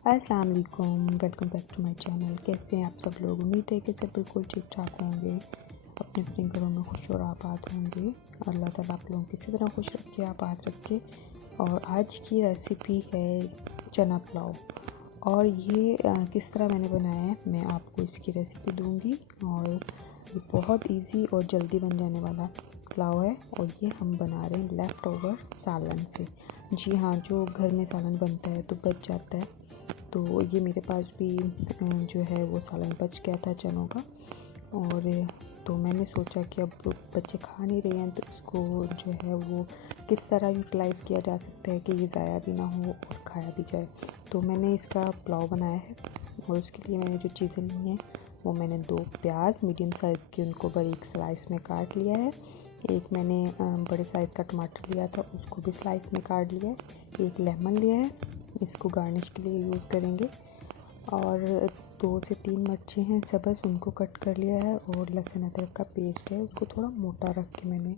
अस्सलाम वालेकुम, welcome back to my channel. कैसे हैं आप सब लोग? उम्मीद है कि सब बिल्कुल ठीक ठाक होंगे, अपने अपने घरों में खुश और आबाद होंगे। अल्लाह ताला आप लोगों को इसी तरह खुश रखे, आबाद रखे। और आज की रेसिपी है चना पुलाव, और ये किस तरह मैंने बनाया है मैं आपको इसकी रेसिपी दूंगी। और ये बहुत इजी और जल्दी बन जाने वाला पुलाव है, और ये हम बना रहे हैं लेफ़्ट ओवर सालन से। जी हाँ, जो घर में सालन बनता है तो बच जाता है, तो ये मेरे पास भी जो है वो सालन बच गया था चनों का। और तो मैंने सोचा कि अब बच्चे खा नहीं रहे हैं तो इसको जो है वो किस तरह यूटिलाइज़ किया जा सकता है कि ये ज़ाया भी ना हो और खाया भी जाए। तो मैंने इसका पुलाव बनाया है, और उसके लिए मैंने जो चीज़ें ली हैं वो मैंने 2 प्याज मीडियम साइज़ के उनको बारीक स्लाइस में काट लिया है। एक मैंने बड़े साइज़ का टमाटर लिया था, उसको भी स्लाइस में काट लिया है। एक लेमन लिया है, इसको गार्निश के लिए यूज़ करेंगे। और 2 से 3 मिर्ची हैं सब्ज़, उनको कट कर लिया है। और लहसुन अदरक का पेस्ट है, उसको थोड़ा मोटा रख के मैंने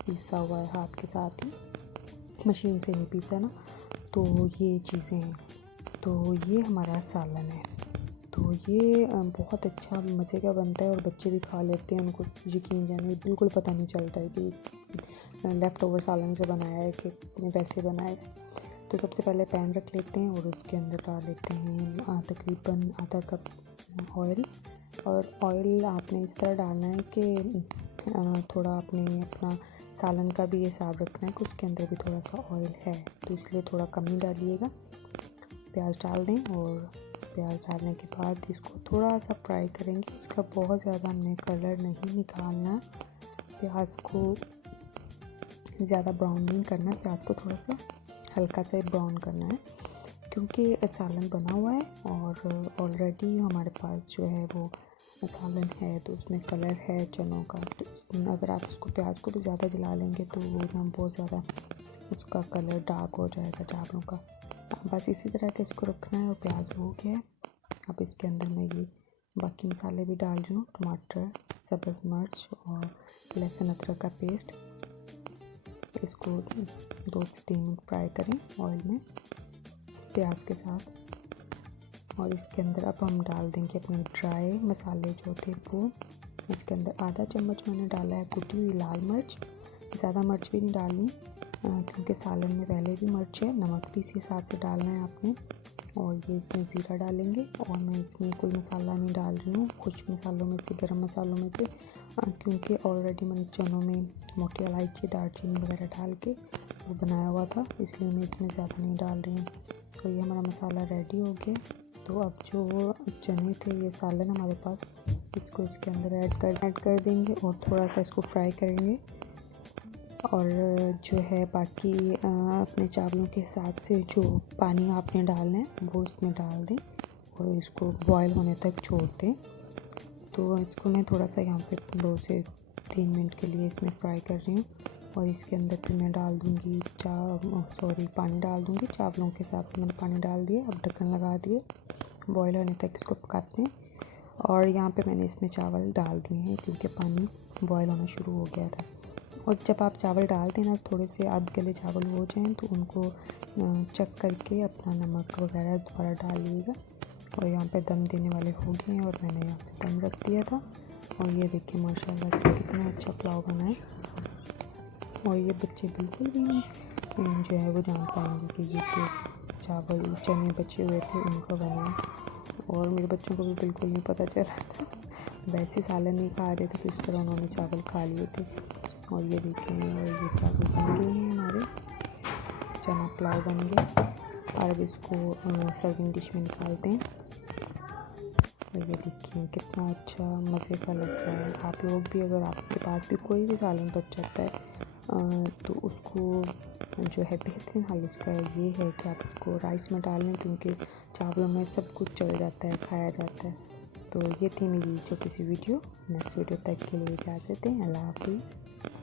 पीसा हुआ है हाथ के साथ ही, मशीन से नहीं पीसा ना। तो ये चीज़ें हैं, तो ये हमारा सालन है। तो ये बहुत अच्छा मज़े का बनता है और बच्चे भी खा लेते हैं, उनको यकीन जाने बिल्कुल पता नहीं चलता है कि लेफ़्ट ओवर सालन से बनाया है कि वैसे बनाया है। तो सबसे पहले पैन रख लेते हैं और उसके अंदर डाल लेते हैं तकरीबन आधा कप ऑयल। और ऑयल आपने इस तरह डालना है कि थोड़ा अपना सालन का भी हिसाब रखना है कि उसके अंदर भी थोड़ा सा ऑयल है, तो इसलिए थोड़ा कम ही डालिएगा। प्याज डाल दें, और प्याज डालने के बाद इसको थोड़ा सा फ्राई करेंगे। उसका बहुत ज़्यादा हमने कलर नहीं निकालना, प्याज को ज़्यादा ब्राउन नहीं करना, प्याज को थोड़ा सा हल्का सा ब्राउन करना है, क्योंकि सालन बना हुआ है और ऑलरेडी हमारे पास जो है वो सालन है, तो उसमें कलर है चनों का। तो अगर आप उसको प्याज को भी ज़्यादा जला लेंगे तो वो ना बहुत ज़्यादा उसका कलर डार्क हो जाएगा चावलों का। बस इसी तरह के इसको रखना है। और प्याज हो गया है, अब इसके अंदर मैं ये बाकी मसाले भी डाल रही हूँ, टमाटर, सब्ज़ मिर्च और लहसुन अदरक का पेस्ट। इसको 2 से 3 मिनट फ्राई करें ऑयल में प्याज के साथ। और इसके अंदर अब हम डाल देंगे अपने ड्राई मसाले जो थे वो। इसके अंदर आधा चम्मच मैंने डाला है कुटी हुई लाल मिर्च, ज़्यादा मिर्च भी नहीं डालनी क्योंकि सालन में पहले भी मिर्च है। नमक भी इसी हिसाब से डालना है आपने। और ये इसमें ज़ीरा डालेंगे, और मैं इसमें कोई मसाला नहीं डाल रही हूँ, कुछ मसालों में से गरम मसालों में से, क्योंकि ऑलरेडी मैंने चनों में मोटी इलायची, दालचीनी वगैरह डाल के वो बनाया हुआ था, इसलिए मैं इसमें ज़्यादा नहीं डाल रही हूँ। तो ये हमारा मसाला रेडी हो गया। तो अब जो चने थे, ये सालन हमारे पास, इसको इसके अंदर ऐड कर देंगे और थोड़ा सा इसको फ्राई करेंगे। और जो है बाकी अपने चावलों के हिसाब से जो पानी आपने डालना है वो उसमें डाल दें और इसको बॉयल होने तक छोड़ दें। तो इसको मैं थोड़ा सा यहाँ पे 2 से 3 मिनट के लिए इसमें फ्राई कर रही हूँ। और इसके अंदर फिर मैं डाल दूँगी पानी डाल दूँगी, चावलों के हिसाब से मैंने पानी डाल दिया। अब ढक्कन लगा दिए, बॉयल होने तक इसको पकाते हैं। और यहाँ पे मैंने इसमें चावल डाल दिए हैं क्योंकि पानी बॉयल होना शुरू हो गया था। और जब आप चावल डाल देना, थोड़े से आध गले चावल हो जाएं तो उनको चेक करके अपना नमक वगैरह दोबारा डाल लीजिएगा। और यहाँ पे दम देने वाले हो गए हैं, और मैंने यहाँ पे दम रख दिया था। और ये देखिए माशाल्लाह से कितना अच्छा पुलाव बना है। और ये बच्चे बिल्कुल भी जो है वो जान पाएंगे कि ये जो चावल चने बचे हुए थे उनका बना है। और मेरे बच्चों को भी बिल्कुल नहीं पता चला था, वैसे सालन नहीं खा रहे थे तो इस तरह उन्होंने चावल खा लिए थे। और ये देखें, और ये चावल बन गए हैं हमारे, चना पुलाव बन गया। और अब इसको सर्विंग डिश में निकालते हैं। और ये देखिए कितना अच्छा मज़े का लग रहा है। आप लोग भी, अगर आपके पास भी कोई भी सालन बच जाता है तो उसको जो है बेहतरीन हल उसका ये है कि आप उसको राइस में डाल लें, क्योंकि चावलों में सब कुछ चल जाता है, खाया जाता है। तो ये थी मेरी छोटी सी वीडियो। नेक्स्ट वीडियो तक के लिए इजाज़त दें। अल्लाह हाफिज़।